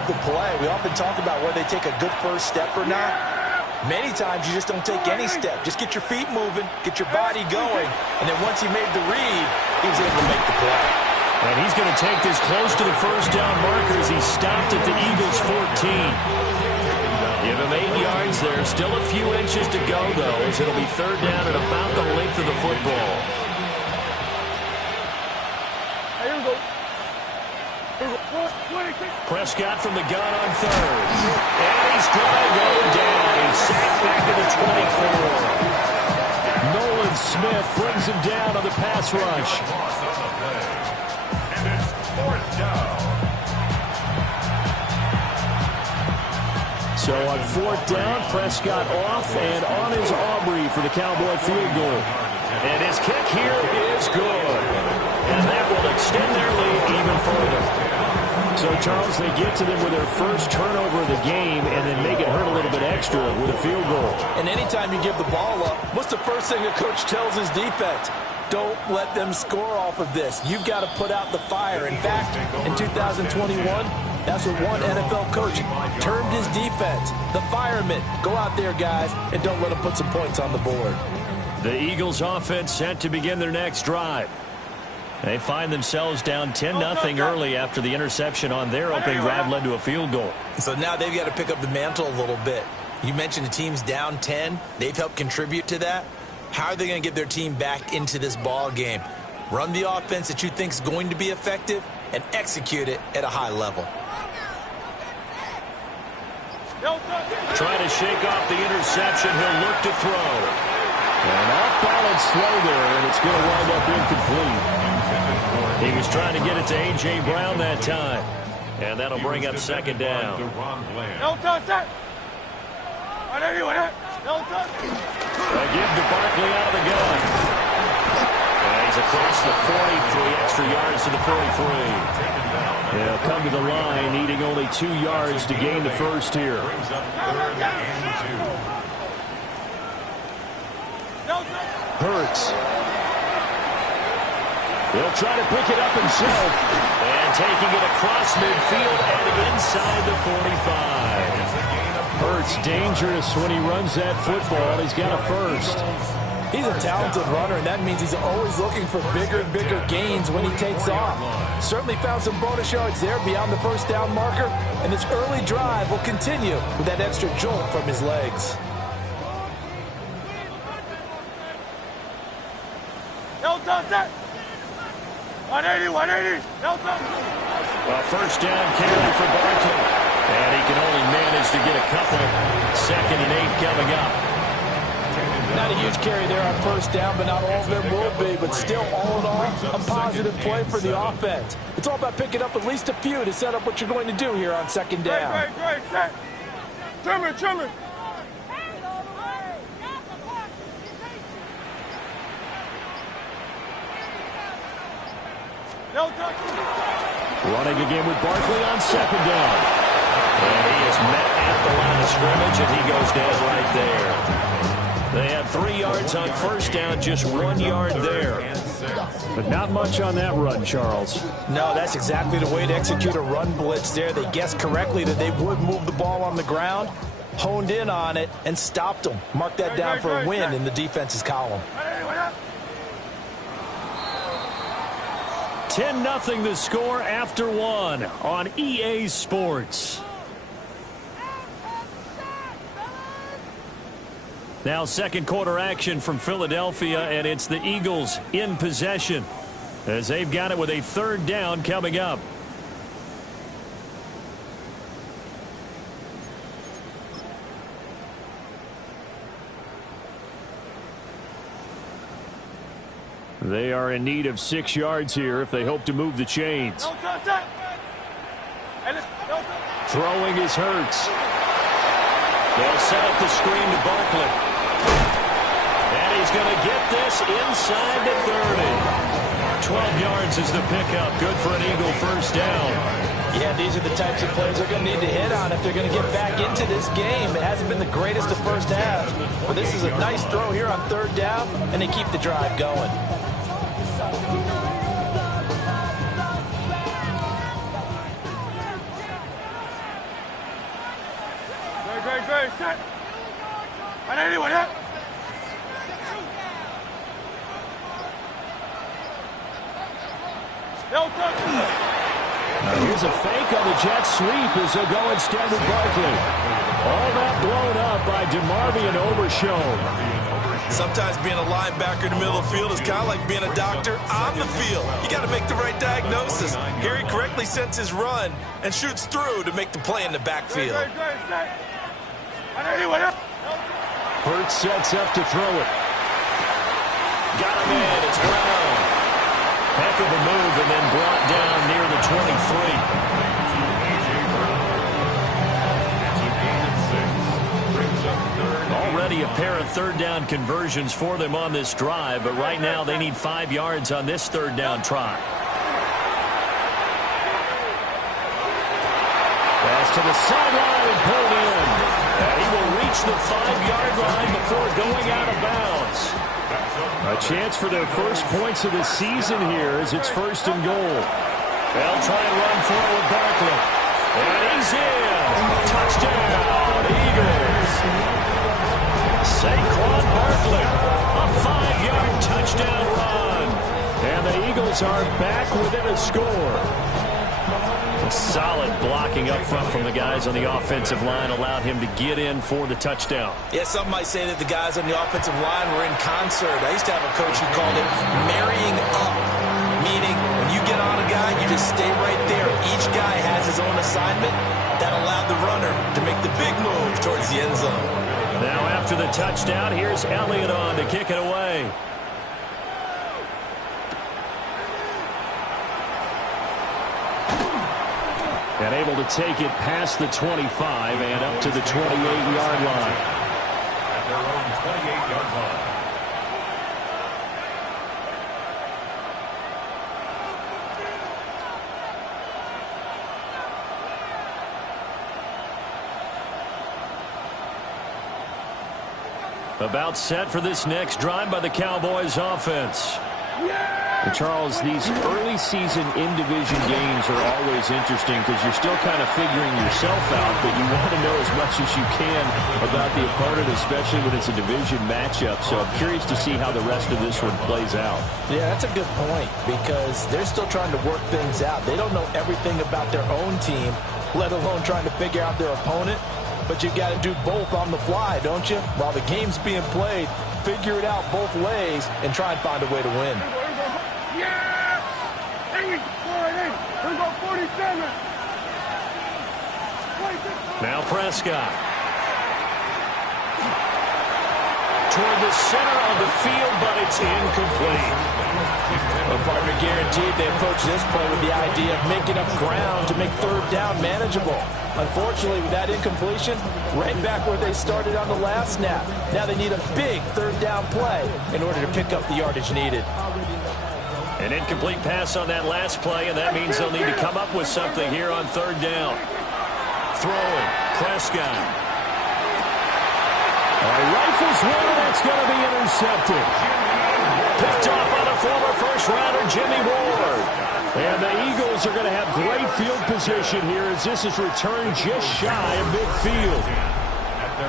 made the play. We often talk about whether they take a good first step or not. Many times you just don't take any step. Just get your feet moving, get your body going, and then once he made the read, he was able to make the play. And he's going to take this close to the first down marker as he stopped at the Eagles' 14. Give him 8 yards there. Still a few inches to go, though, as it'll be third down at about the length of the football. Prescott from the gun on third. And he's going to go down. He's sacked back to the 24. Nolan Smith brings him down on the pass rush. And it's fourth down. So on fourth down, Prescott off and on his Aubrey for the Cowboy field goal. And his kick here is good. And that will extend their lead even further. So, Charles, they get to them with their first turnover of the game and then make it hurt a little bit extra with a field goal. And anytime you give the ball up, what's the first thing a coach tells his defense? Don't let them score off of this. You've got to put out the fire. In fact, in 2021, that's what one NFL coach termed his defense. The firemen. Go out there, guys, and don't let them put some points on the board. The Eagles offense set to begin their next drive. They find themselves down 10-0 early after the interception on their opening drive led to a field goal. So now they've got to pick up the mantle a little bit. You mentioned the team's down 10. They've helped contribute to that. How are they going to get their team back into this ball game? Run the offense that you think is going to be effective and execute it at a high level. Trying to shake off the interception. He'll look to throw. An off-balance throw there, and it's going to wind up incomplete. He was trying to get it to A.J. Brown that time. And that'll bring up second down. No touch that. A give to Barkley out of the gun. And he's across the 40, 3 extra yards to the 43. They'll come to the line, needing only 2 yards to gain the first here. Hurts. He'll try to pick it up himself. And taking it across midfield and inside the 45. Hurts dangerous when he runs that football. He's got a first. He's a talented runner, and that means he's always looking for bigger and bigger gains when he takes off. Certainly found some bonus yards there beyond the first down marker, and this early drive will continue with that extra jolt from his legs. No touch that. 180. No touch. Well, first down carry for Barkley. And he can only manage to get a couple. 2nd and 8 coming up. Not a huge carry there on first down, but not all of them will be. But still, all in all, a positive play for the offense. It's all about picking up at least a few to set up what you're going to do here on second down. Great. Trimmer. No touch. Running again with Barkley on second down. And he is met at the line of scrimmage, and he goes down right there. They had 3 yards on first down, just 1 yard there. But not much on that run, Charles. No, that's exactly the way to execute a run blitz there. They guessed correctly that they would move the ball on the ground, honed in on it, and stopped them. Mark that down for a win in the defense's column. 10-0 the score after 1 on EA Sports. Now second quarter action from Philadelphia, and it's the Eagles in possession as they've got it with a third down coming up. They are in need of 6 yards here if they hope to move the chains. Throwing is Hurts. They'll set up the screen to Barkley. And he's going to get this inside the 30. 12 yards is the pickup. Good for an Eagle first down. Yeah, these are the types of plays they're going to need to hit on if they're going to get back into this game. It hasn't been the greatest of first half, but this is a nice throw here on third down, and they keep the drive going. Great, set. 180 with it. Here's a fake on the jet sweep as they'll go instead with Barkley. All that blown up by DeMarvion Overshown. Sometimes being a linebacker in the middle of the field is kind of like being a doctor on the field. You got to make the right diagnosis. Here he correctly sets his run and shoots through to make the play in the backfield. Hurts sets up to throw it. Got him in. It's Brown. Heck of a move and then brought down near the 23. Already a pair of third down conversions for them on this drive, but right now they need 5 yards on this third down try. Pass to the sideline and pulled in. And he will reach the 5-yard line before going out of bounds. A chance for their first points of the season here as it's 1st and goal. They'll try and run forward Barkley. And he's in. Touchdown, Eagles. Saquon Barkley, a 5-yard touchdown run. And the Eagles are back within a score. Solid blocking up front from the guys on the offensive line allowed him to get in for the touchdown. Yeah, some might say that the guys on the offensive line were in concert. I used to have a coach who called it marrying up, meaning when you get on a guy, you just stay right there. Each guy has his own assignment. That allowed the runner to make the big move towards the end zone. Now after the touchdown, here's Elliott on to kick it away. And able to take it past the 25 and up to the 28-yard line. At their own 28-yard line. About set for this next drive by the Cowboys offense. And Charles, these early season in-division games are always interesting because you're still kind of figuring yourself out, but you want to know as much as you can about the opponent, especially when it's a division matchup. So I'm curious to see how the rest of this one plays out. Yeah, that's a good point because they're still trying to work things out. They don't know everything about their own team, let alone trying to figure out their opponent. But you got to do both on the fly, don't you? While the game's being played, figure it out both ways and try and find a way to win. Yeah! Hey, 47. Now Prescott. Toward the center of the field, but it's incomplete. Well, partner guaranteed they approach this play with the idea of making up ground to make third down manageable. Unfortunately, with that incompletion, right back where they started on the last snap. Now they need a big third down play in order to pick up the yardage needed. An incomplete pass on that last play, and that means they'll need to come up with something here on third down. Throwing, Prescott. Rifles one, that's going to be intercepted. Picked off by the former first-rounder Jimmy Ward. And the Eagles are going to have great field position here as this is returned just shy of midfield.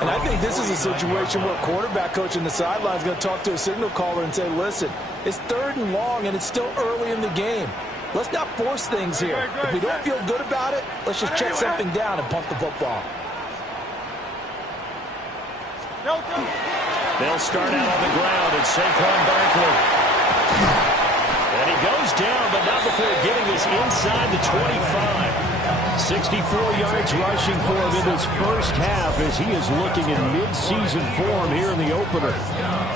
And I think this is a situation where quarterback coach in the sideline is going to talk to a signal caller and say, listen, it's 3rd and long and it's still early in the game. Let's not force things here. If we don't feel good about it, let's just check something down and punt the football. They'll start out on the ground at Saquon Barkley. And he goes down, but not before getting this inside the 25. 64 yards rushing for him in his first half as he is looking in mid-season form here in the opener.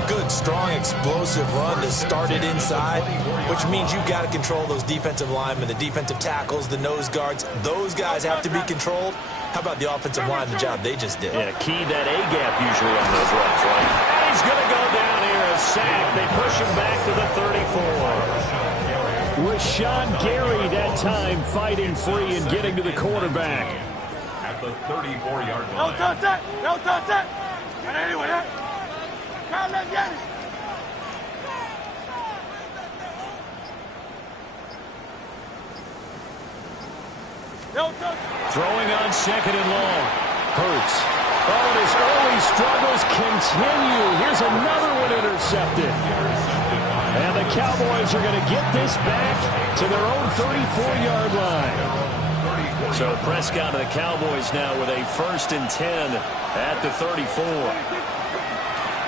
Good, strong, explosive run that started inside, which means you've got to control those defensive linemen, the defensive tackles, the nose guards. Those guys have to be controlled. How about the offensive line, the job they just did? Yeah, key that A-gap usually on those runs, right? And he's going to go down here, a sack. They push him back to the 34. Rashawn Gary that time fighting free and getting to the quarterback. At the 34-yard line. No touch that! No touch that! And anyway, that. Come on, get it! Throwing on 2nd and long. Hurts. Oh, and his early struggles continue. Here's another one intercepted. And the Cowboys are going to get this back to their own 34-yard line. So Prescott and the Cowboys now with a 1st and 10 at the 34.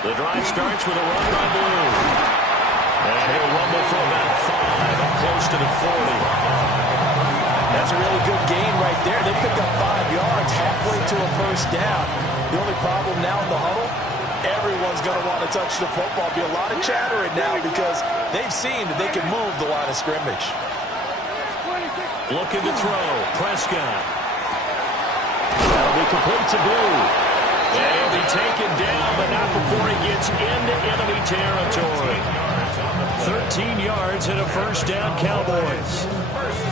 The drive starts with a run by Blue. And he'll rumble for about 5 up close to the 40. That's a really good gain right there. They pick up 5 yards halfway to a 1st down. The only problem now in the huddle, everyone's going to want to touch the football. Be a lot of chattering now because they've seen that they can move the line of scrimmage. Looking to throw. Prescott. That'll be complete to Blue. And he'll be taken down, but not before he gets into enemy territory. 13 yards and a 1st down, Cowboys.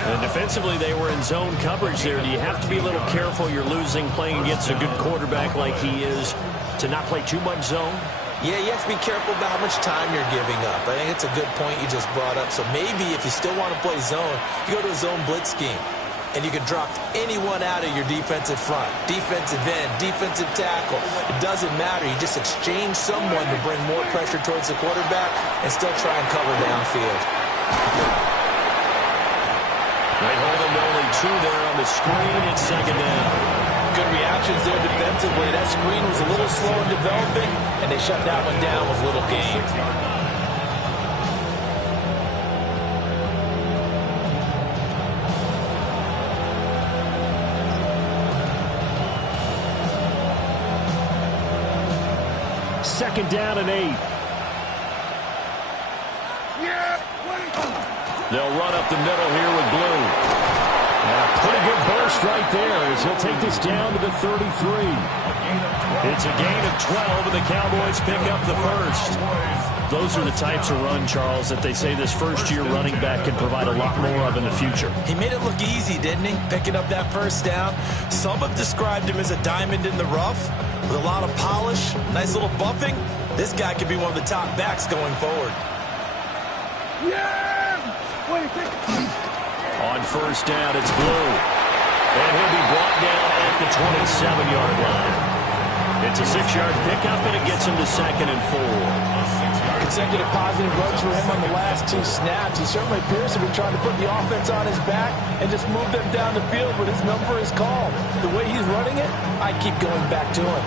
And defensively, they were in zone coverage there. Do you have to be a little careful? You're losing playing against a good quarterback like he is to not play too much zone? Yeah, you have to be careful about how much time you're giving up. I think it's a good point you just brought up. So maybe if you still want to play zone, you go to a zone blitz scheme. And you can drop anyone out of your defensive front. Defensive end, defensive tackle. It doesn't matter. You just exchange someone to bring more pressure towards the quarterback and still try and cover downfield. They hold him to only 2 there on the screen. It's 2nd down. Good reactions there defensively. That screen was a little slow in developing, and they shut that one down with little gain. Second down and 8. They'll run up the middle here with Blue. And a pretty good burst right there as he'll take this down to the 33. It's a gain of 12, and the Cowboys pick up the 1st. Those are the types of run, Charles, that they say this first-year running back can provide a lot more of in the future. He made it look easy, didn't he? Picking up that 1st down. Some have described him as a diamond in the rough with a lot of polish, nice little bumping. This guy could be one of the top backs going forward. On 1st down, it's Blue. And he'll be brought down at the 27-yard line. It's a 6-yard pickup, and it gets him to 2nd and 4. Consecutive positive runs for him on the last 2 snaps. He certainly appears to be trying to put the offense on his back and just move them down the field, but his number is called. The way he's running it, I keep going back to him.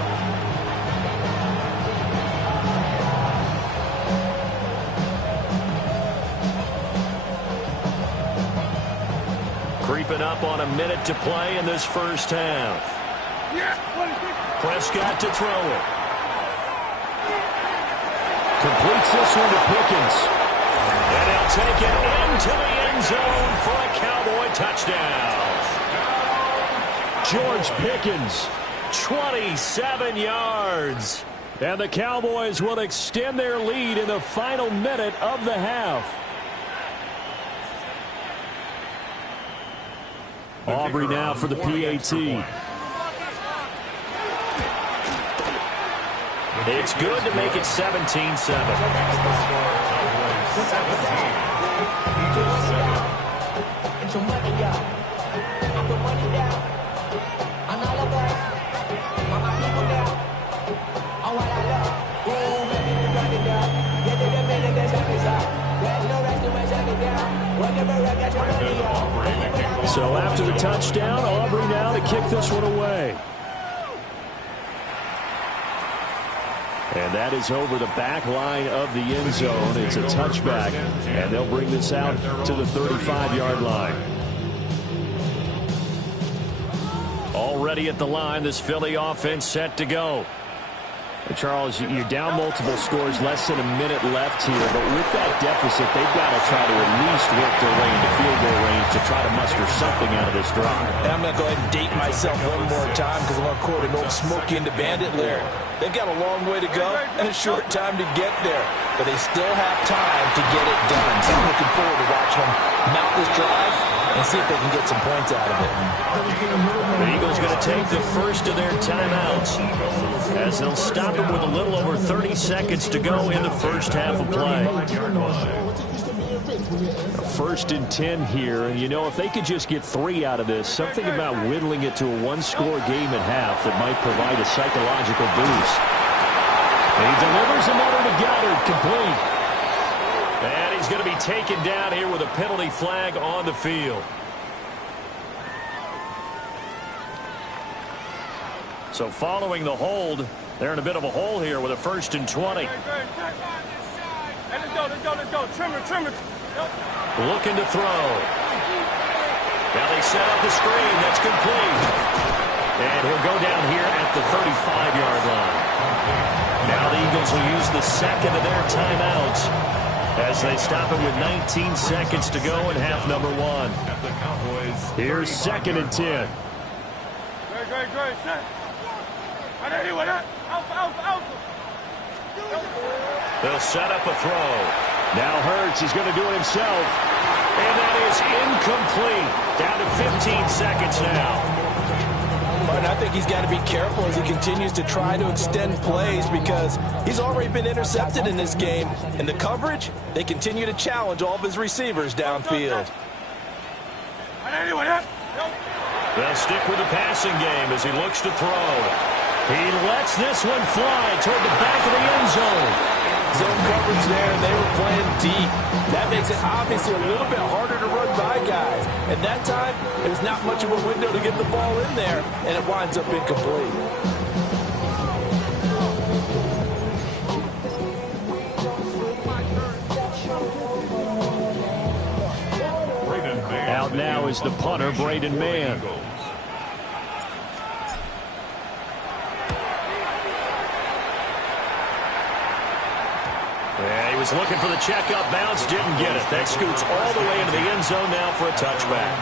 Creeping up on a minute to play in this 1st half. Prescott to throw it. Completes this one to Pickens. And he'll take it into the end zone for a Cowboy touchdown. George Pickens. 27 yards. And the Cowboys will extend their lead in the final minute of the half. Aubrey now for the PAT. It's good to make it 17-7. So after the touchdown, Aubrey now to kick this one away. And that is over the back line of the end zone. It's a touchback, and they'll bring this out to the 35-yard line. Already at the line, this Philly offense set to go. And Charles, you're down multiple scores, less than a minute left here. But with that deficit, they've got to try to at least work their way into field goal range to try to muster something out of this drive. And I'm going to go ahead and date myself one more time because I want to quote an old Smokey and the Bandit lyric. They've got a long way to go and a short time to get there. But they still have time to get it done. So I'm looking forward to watching them mount this drive and see if they can get some points out of it. The Eagles going to take the first of their timeouts as they'll stop him with a little over 30 seconds to go in the first half of play. 1st and 10 here. And, you know, if they could just get 3 out of this, something about whittling it to a one-score game at half that might provide a psychological boost. He delivers another to Goddard, complete. And he's going to be taken down here with a penalty flag on the field. So following the hold, they're in a bit of a hole here with a 1st and 20. Let's go. Trimmer. Looking to throw. Now they set up the screen. That's complete. And he'll go down here at the 35-yard line. Now the Eagles will use the second of their timeouts as they stop it with 19 seconds to go in half number 1. Here's 2nd and 10. Great. Set. They'll set up a throw. Now Hurts is going to do it himself. And that is incomplete. Down to 15 seconds now. But I think he's got to be careful as he continues to try to extend plays because he's already been intercepted in this game. And the coverage, they continue to challenge all of his receivers downfield. They'll stick with the passing game as he looks to throw. He lets this one fly toward the back of the end zone. Zone coverage there, and they were playing deep. That makes it obviously a little bit harder to run by guys. At that time, there's not much of a window to get the ball in there, and it winds up incomplete. Out now is the punter, Braden Mann. Yeah, he was looking for the checkup bounce, didn't get it. That scoots all the way into the end zone now for a touchback.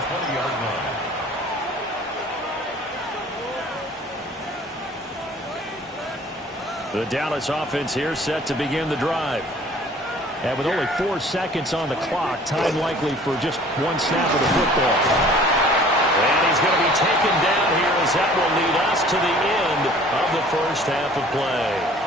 The Dallas offense here set to begin the drive. And with only 4 seconds on the clock, time likely for just one snap of the football. And he's going to be taken down here as that will lead us to the end of the first half of play.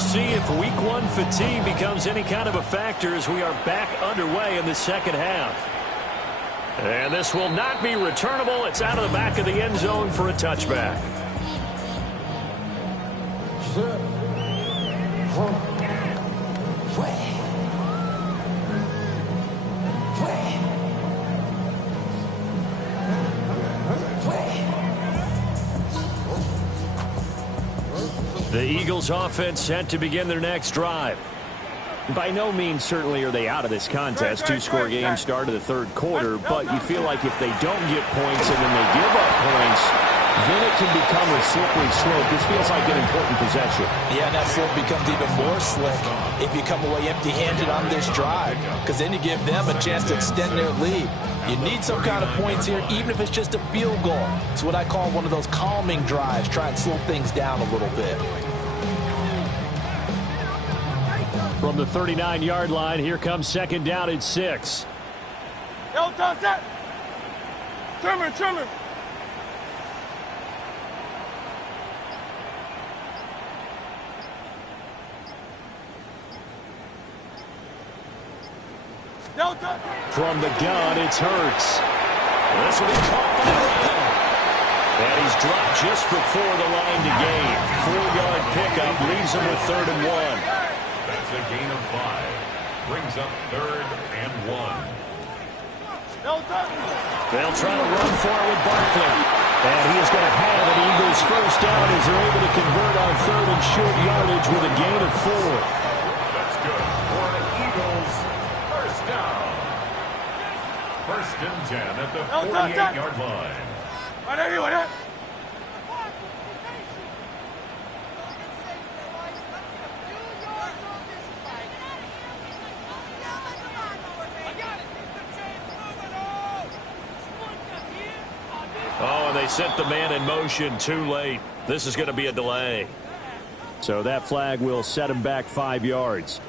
See if week 1 fatigue becomes any kind of a factor as we are back underway in the second half. And this will not be returnable. It's out of the back of the end zone for a touchback. The Eagles offense set to begin their next drive. By no means certainly are they out of this contest. 2-score game start of the third quarter, but you feel like if they don't get points and then they give up points, then it can become a slippery slope. This feels like an important possession. Yeah, that slope becomes even more slick if you come away empty-handed on this drive, because then you give them a chance to extend their lead. You need some kind of points here, even if it's just a field goal. It's what I call one of those calming drives. Try and slow things down a little bit. From the 39-yard line, here comes 2nd down and 6. Trimmer. From the gun, it's Hurts. This will be caught by the run. And he's dropped just before the line to gain. 4-yard pickup leaves him with 3rd and 1. That's a gain of 5. Brings up 3rd and 1. They'll try to run for it with Barkley. And he is going to have an Eagles first down as they're able to convert on 3rd and short yardage with a gain of 4. That's good for the Eagles. First down. 1st and 10 at the 48-yard line. sent the man in motion too late. This is going to be a delay. So that flag will set him back 5 yards.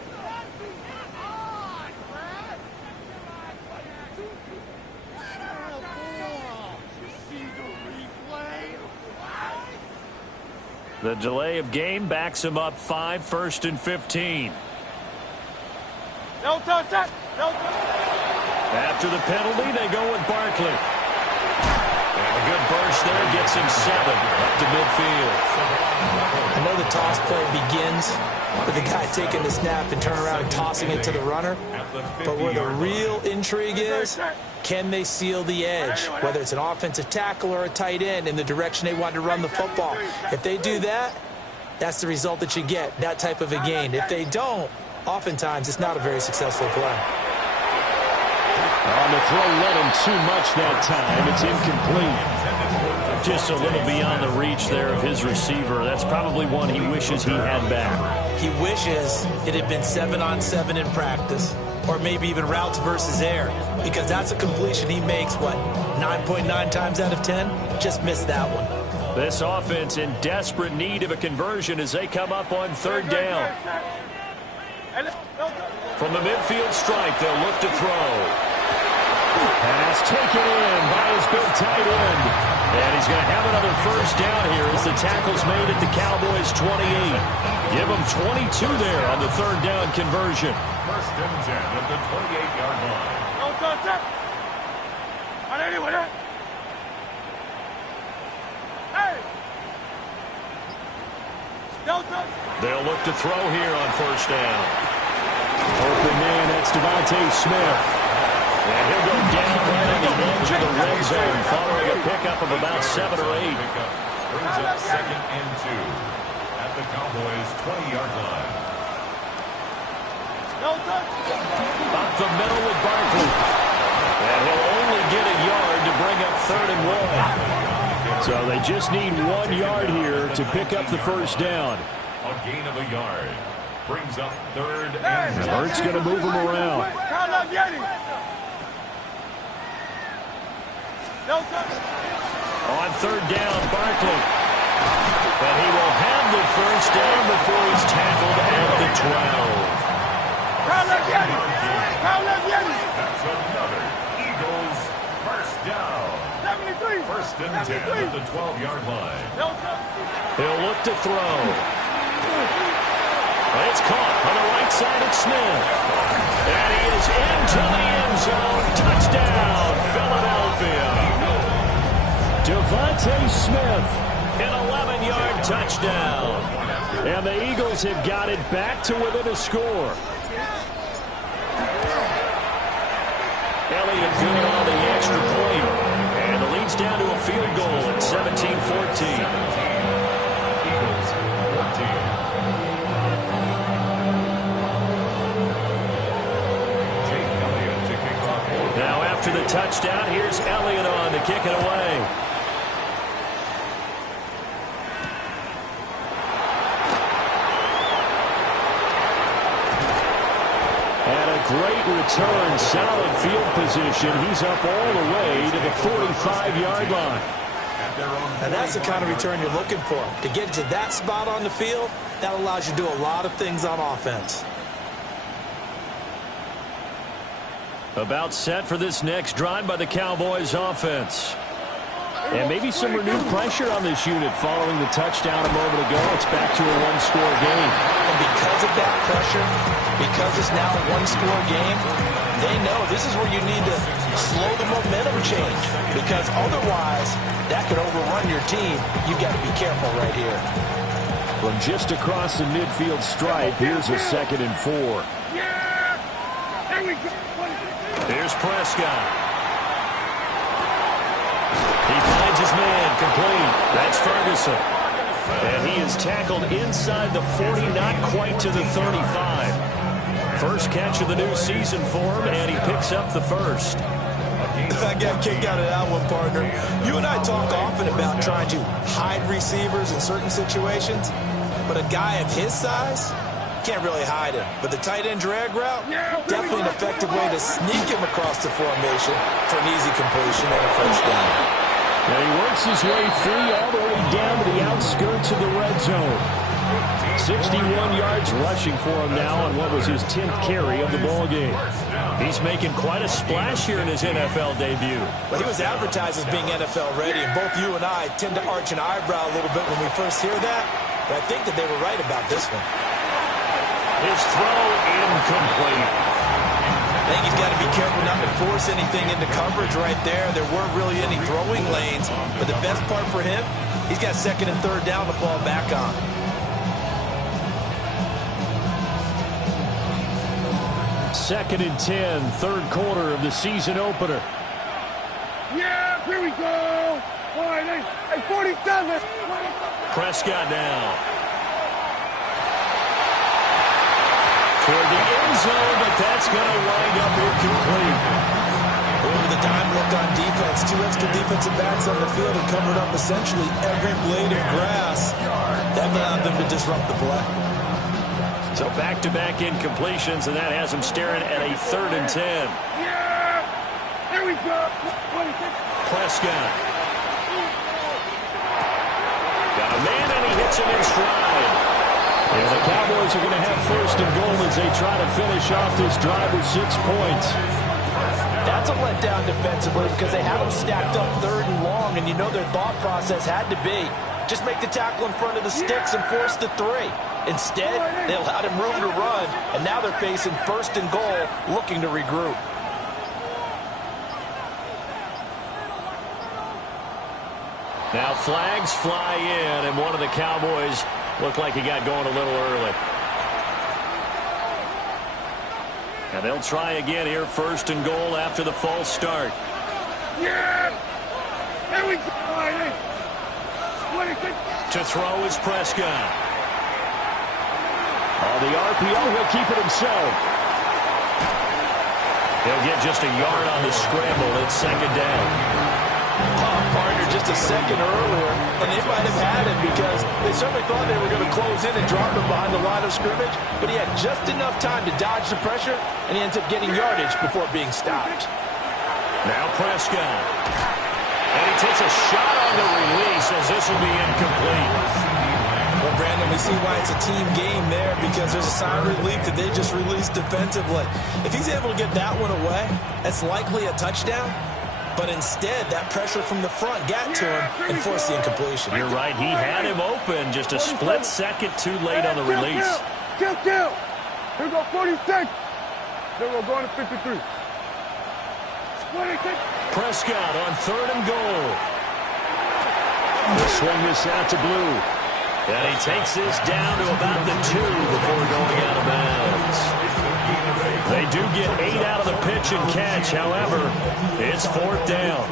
The delay of game backs him up 5, 1st and 15. No touch that. No touch. After the penalty, they go with Barkley. And a good burst there gets him 7 up to midfield. I know the toss play begins with the guy taking the snap and turning around and tossing it to the runner. But where the real intrigue is, can they seal the edge, whether it's an offensive tackle or a tight end, in the direction they want to run the football? If they do that, that's the result that you get, that type of a gain. If they don't, oftentimes it's not a very successful play. On the throw, let him too much that time. It's incomplete. Just a little beyond the reach there of his receiver. That's probably one he wishes he had back. He wishes it had been 7-on-7 in practice, or maybe even routes versus air, because that's a completion he makes, 9.9 times out of 10? Just missed that one. This offense in desperate need of a conversion as they come up on 3rd down. From the midfield stripe, they'll look to throw. Pass taken in by his big tight end. And he's going to have another 1st down here as the tackle's made at the Cowboys' 28. Give him 22 there on the 3rd down conversion. 1st and 10 at the 28-yard line. No touch that. Anyway, hey. No touch. They'll look to throw here on 1st down. Open man, that's Devontae Smith. And he'll go down right on the edge of the red zone following a pickup of about 7 or 8. Brings up 2nd and 2 at the Cowboys' 20-yard line. No touch. Up the middle with Barkley. And he'll only get a yard to bring up 3rd and 1. So they just need 1 yard here to pick up the 1st down. A gain of a yard. Brings up 3rd and 1. Hurt's going to move him around. No touch. On 3rd down, Barkley. And he will have the 1st down before he's tackled at the 12. That's another Eagles 1st down. 1st and 10 at the 12-yard line. He'll look to throw. And it's caught on the right side of Smith. And he is into the end zone. Touchdown, Philadelphia. Devontae Smith. An 11-yard touchdown. And the Eagles have got it back to within a score. Elliott good on the extra point. And the lead's down to a field goal at 17-14. Now after the touchdown, here's Elliott on to kick it away. And a great return, solid field position. He's up all the way to the 45-yard line. And that's the kind of return you're looking for. To get to that spot on the field, that allows you to do a lot of things on offense. About set for this next drive by the Cowboys offense. And maybe some renewed pressure on this unit following the touchdown a moment ago. It's back to a one-score game. And because of that pressure, because it's now a one-score game, they know this is where you need to slow the momentum change. Because otherwise, that could overrun your team. You've got to be careful right here. From just across the midfield stripe, here's a 2nd and 4. Yeah! There we go. Here's Prescott. He finds his man complete. That's Ferguson. And he is tackled inside the 40, not quite to the 35. First catch of the new season for him, and he picks up the 1st. I got a kick out of that one, partner. You and I talk often about trying to hide receivers in certain situations, but a guy of his size can't really hide him. But the tight end drag route, definitely an effective way to sneak him across the formation for an easy completion and a 1st down. And he works his way free all the way down to the outskirts of the red zone. 61 yards rushing for him now on what was his 10th carry of the ball game. He's making quite a splash here in his NFL debut. Well, he was advertised as being NFL ready, and both you and I tend to arch an eyebrow a little bit when we first hear that, but I think that they were right about this one. His throw incomplete. I think he's got to be careful not to force anything into coverage right there. There weren't really any throwing lanes, but the best part for him, he's got second and third down to fall back on. Second and 10, third quarter of the season opener. Yeah, here we go. All right, hey, 47. Prescott down. Toward the end zone, but that's going to wind up incomplete. Over the time look on defense, two extra defensive backs on the field and covered up essentially every blade of grass. That allowed them to disrupt the play. So back-to-back incompletions, and that has him staring at a third and 10. Yeah, here we go. Prescott. Got a man, and he hits him in stride. And the Cowboys are going to have first and goal as they try to finish off this drive with 6 points. That's a letdown defensively because they had them stacked up third and long, and you know their thought process had to be just make the tackle in front of the sticks and force the three. Instead, they allowed him room to run, and now they're facing first and goal, looking to regroup. Now flags fly in, and one of the Cowboys looked like he got going a little early. And they'll try again here, first and goal after the false start. Yeah, here we go. To throw is Prescott. On the RPO, he'll keep it himself. He'll get just a yard on the scramble. It's second down. Partner just a second earlier, and they might have had him because they certainly thought they were going to close in and drop him behind the line of scrimmage, but he had just enough time to dodge the pressure, and he ends up getting yardage before being stopped. Now Prescott. And he takes a shot on the release as this will be incomplete. Well, Brandon, we see why it's a team game there because there's a sign of relief that they just released defensively. If he's able to get that one away, that's likely a touchdown. But insteed, that pressure from the front got to him and forced the incompletion. You're right. He had him open just a split second too late on the release. Kill. Here we go, 46. Then we're going to 53. 26. Prescott on third and goal. He'll swing this out to Blue. And he takes this down to about the 2 before going out of bounds. They do get 8 out of the pitch and catch. However, it's fourth down.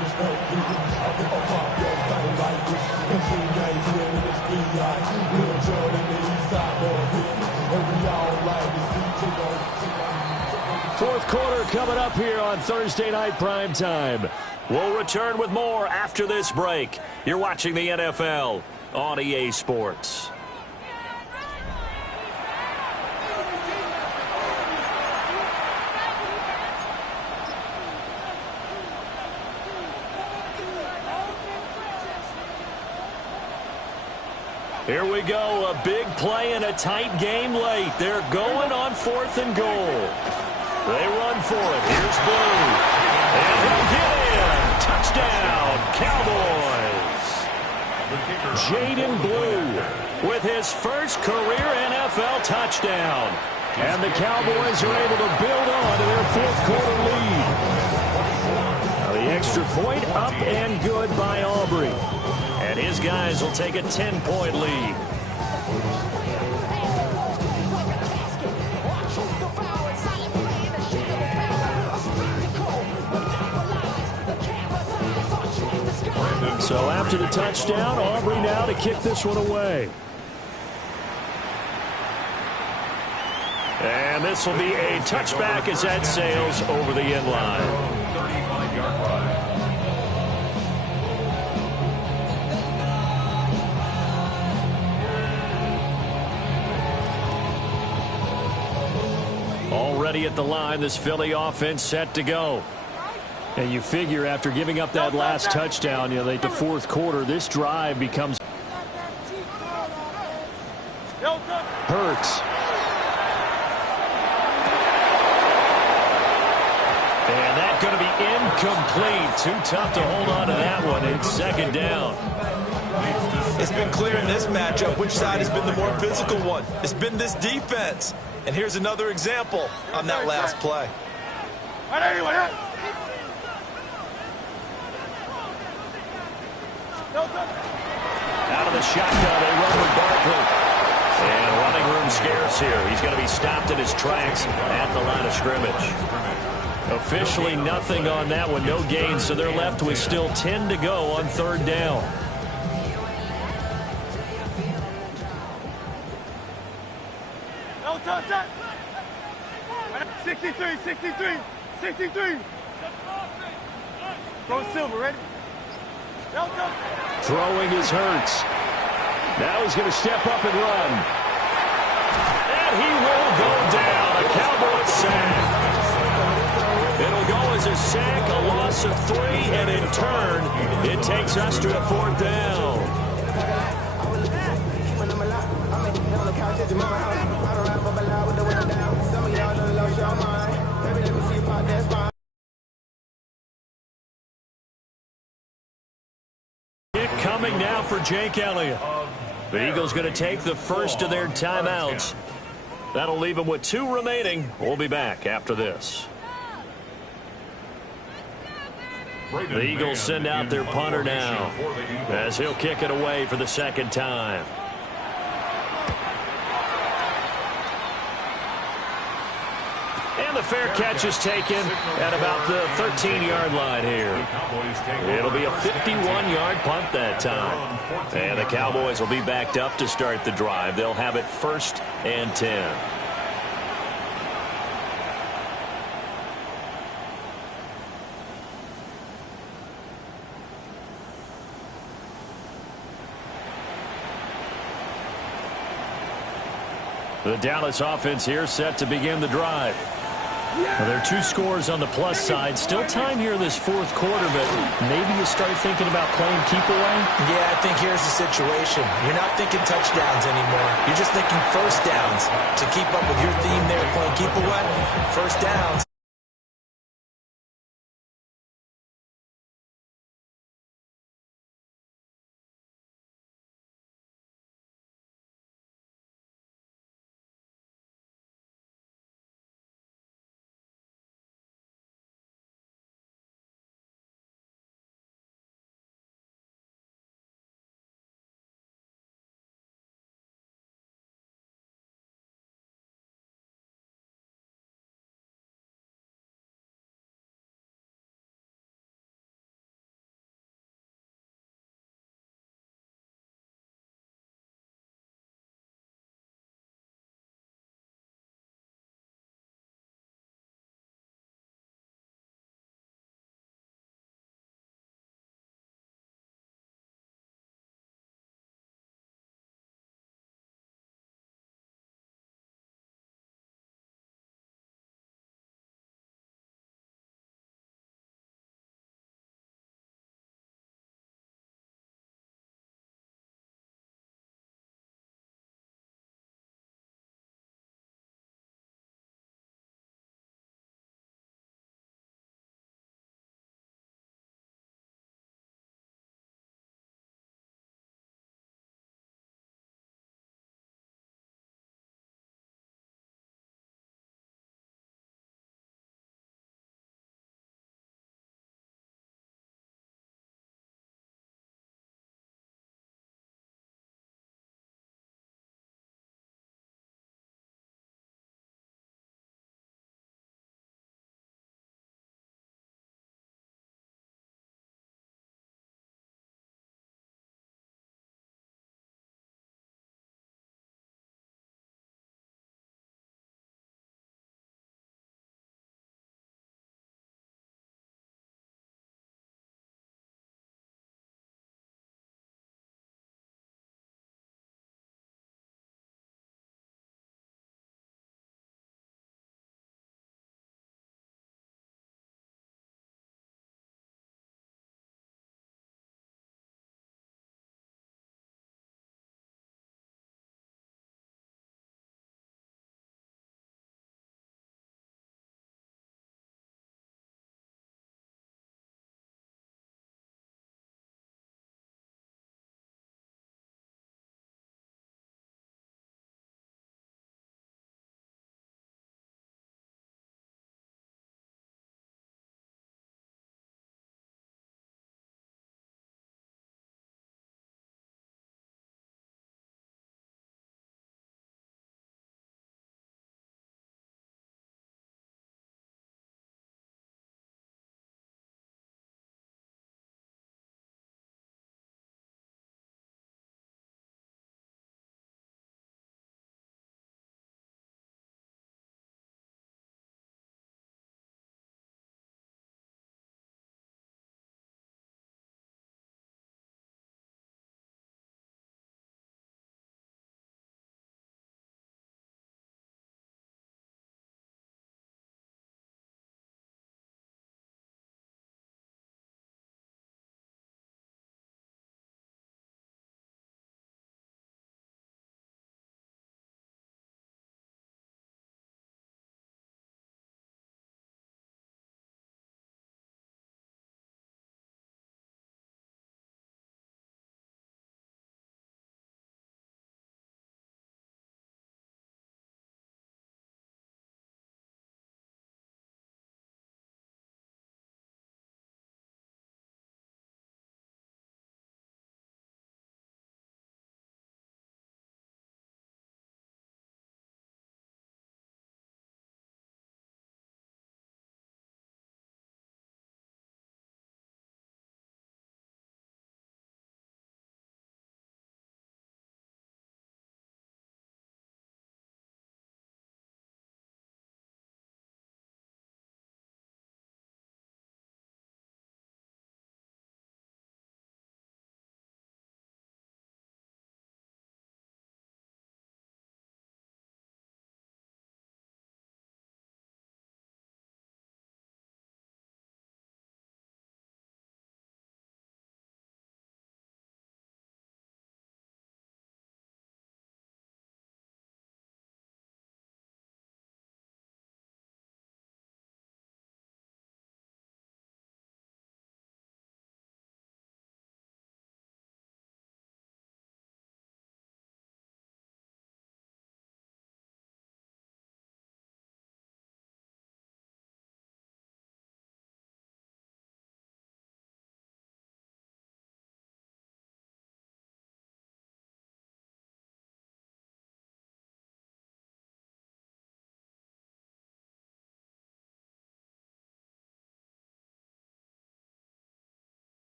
Fourth quarter coming up here on Thursday Night Primetime. We'll return with more after this break. You're watching the NFL on EA Sports. Here we go, a big play in a tight game late. They're going on fourth and goal. They run for it. Here's Blue. And he'll get in. Touchdown, Cowboys. Jaden Blue with his first career NFL touchdown. And the Cowboys are able to build on to their fourth quarter lead. Now the extra point up and good by Aubrey. And his guys will take a 10-point lead. So after the touchdown, Aubrey now to kick this one away. And this will be a touchback as that sails over the end line. 35-yard line. Already at the line, this Philly offense set to go. And you figure after giving up that last touchdown, the fourth quarter, this drive becomes Hurts. And that's going to be incomplete. Too tough to hold on to that one. It's second down. It's been clear in this matchup which side has been the more physical one. It's been this defense. And here's another example on that last play. Out of the shotgun, they run with Barkley. And running room scarce here. He's going to be stopped in his tracks at the line of scrimmage. Officially nothing on that one, no gain, so they're left with still 10 to go on third down. No touch that. 63. Throw Silver, ready? No touch. Throwing is Hurts. Now he's going to step up and run. And he will go down. A Cowboys sack. It'll go as a sack, a loss of 3, and in turn, it takes us to a fourth down. Kick coming now for Jake Elliott. The Eagles going to take the first of their timeouts. That'll leave them with 2 remaining. We'll be back after this. The Eagles send out their punter now as he'll kick it away for the second time. And the fair catch is taken at about the 13-yard line here. It'll be a 51-yard punt that time. And the Cowboys will be backed up to start the drive. They'll have it 1st and 10. The Dallas offense here set to begin the drive. Well, there are 2 scores on the plus side. Still time here in this fourth quarter, but maybe you start thinking about playing keep away? Yeah, I think here's the situation. You're not thinking touchdowns anymore. You're just thinking first downs. To keep up with your theme there, playing keep away, first downs.